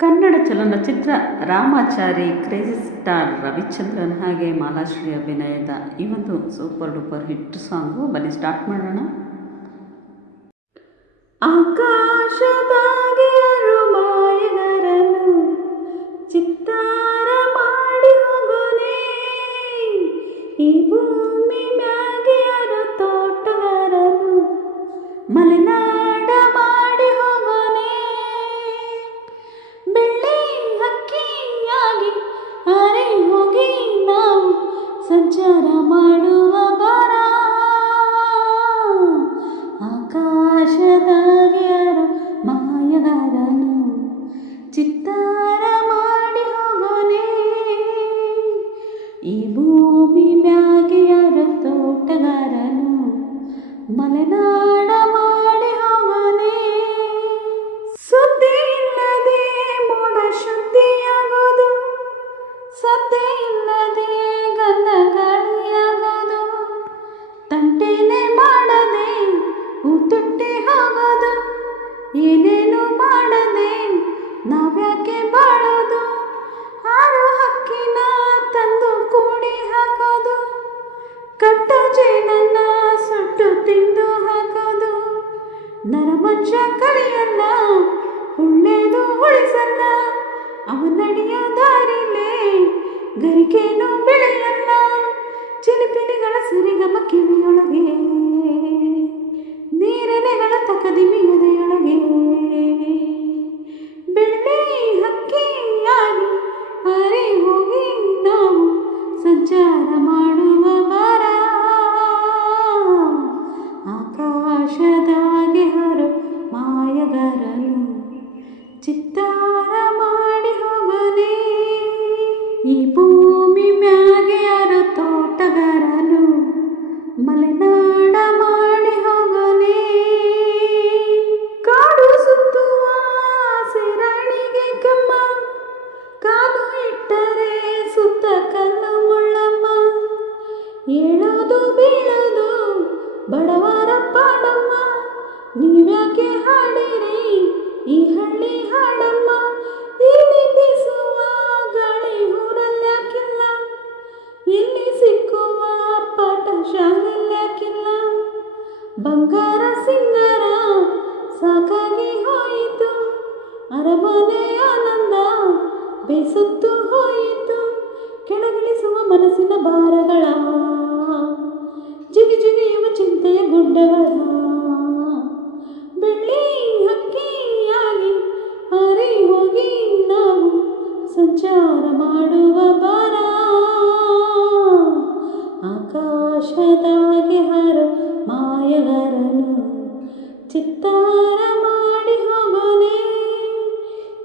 ಕನ್ನಡ ಚಲನಚಿತ್ರ Ramachari crazy star Ravichandran ಹಾಗೆ ಮಾಲಾಶ್ರೀ ಅಭಿನಯದ ಈ ಒಂದು ಸೂಪರ್ ಡೂಪರ್ ಹಿಟ್ ಸಾಂಗು. ಬನ್ನಿ ಸ್ಟಾರ್ಟ್ ಮಾಡೋಣ. ಆಕಾಶದಾಗೆ ಚಿತ್ತಾರ ಮಾಡಿ ಈ ಭೂಮಿ ಮಲೆನಾಡ ಯಾರು ಮಾಯಗಾರನು ಚಿತ್ತಾರ ಮಾಡಿ ಹೋಗೋನೆ ಈ ಭೂಮಿ ಮ್ಯಾಗೆ ಯಾರ ತೋಟಗಾರನು ಮಲೆನಾಡ ನರಮಂಶ ಕಲಿಯಲ್ಲ ಒಳ್ಳೇದು ಉಳಿಸಲ್ಲ ಅವನಡಿಯ ದಾರಿಲೇ ಗರಿಕೇನು ಬೆಳೆಯಲ್ಲ ಚಿಲಿಪಿಲಿಗಳ ಸಿರಿಗಮ ನೀವ್ಯಾಕೆ ಹಾಡಿರಿ. ಈ ಹಳ್ಳಿ ಹಾಡಮ್ಮ ಇಲ್ಲಿ ಬೀಸುವ ಗಾಳಿ ಊರಲ್ಲಾಕಿಲ್ಲ. ಇಲ್ಲಿ ಸಿಕ್ಕುವ ಪಾಠ ಶಾಲೆಲ್ಲಾಕಿಲ್ಲ ಬಂಗಾರ ಸಿಂಗಾರ ಸಾಕಾಗಿ ಹೋಯಿತು. ಅರಮನೆ ಆನಂದ ಬೇಸತ್ತು ಚಿತ್ತಾರ ಮಾಡಿ ಹೋಗೋನೆ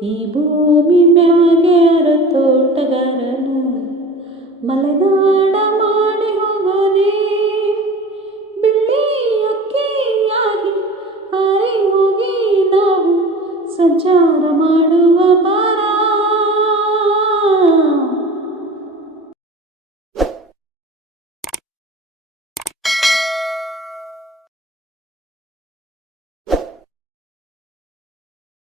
ಈ ಭೂಮಿ ಮ್ಯಾಗೆ ಅರ ತೋಟಗಾರನು. ಮಲೆನಾಡ ಮಾಡಿ ಹೋಗೋನೆ ಬಿಳಿ ಅಕ್ಕಿಯಾಗಿ ಹಾರಿ ಹೋಗಿ ನಾವು ಸಂಚಾರ ಮಾಡುವ